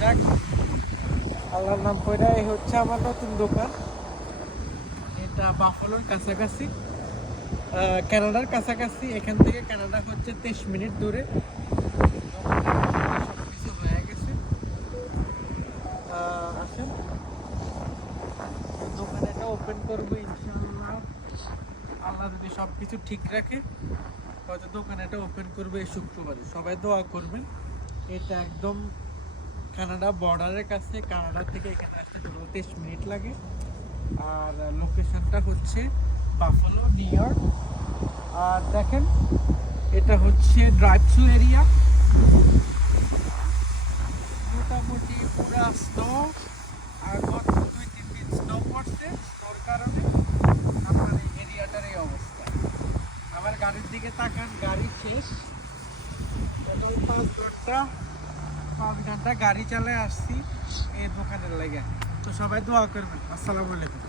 যাক, আল্লাহর নাম কইরা এই হচ্ছে আমার নতুন দোকান। এটা বাফালোর কাছাকাছি, কানাডার কাছাকাছি। এখান থেকে কানাডা হচ্ছে 23 মিনিট দূরে। সবকিছু হয়ে গেছে। আসেন, দোকানটা ওপেন করবো ইনশাআল্লাহ, আল্লাহ যদি সবকিছু ঠিক রাখে। হয়তো দোকানটা ওপেন করবে এই শুক্রবারে। সবাই দোয়া করবেন। এটা একদম কানাডা বর্ডারের কাছে। কানাডা থেকে এখানে আসতে 23 মিনিট লাগে। আর লোকেশনটা হচ্ছে বাফালো, নিউ ইয়র্ক। আর দেখেন, এটা হচ্ছে ড্রাইভ থ্রু এরিয়া। মোটামুটি পুরা স্নো। আর গত 2-3 দিন স্নো পড়ছে। স্নোর কারণে আমার এই এরিয়াটার এই অবস্থা। আমার গাড়ির দিকে তাকান, গাড়ি শেষ। টোটাল 5 ঘন্টা গাড়ি চালায় আসছি এই দোকানের লেগে। তো সবাই দোয়া করবেন। আসসালামু আলাইকুম।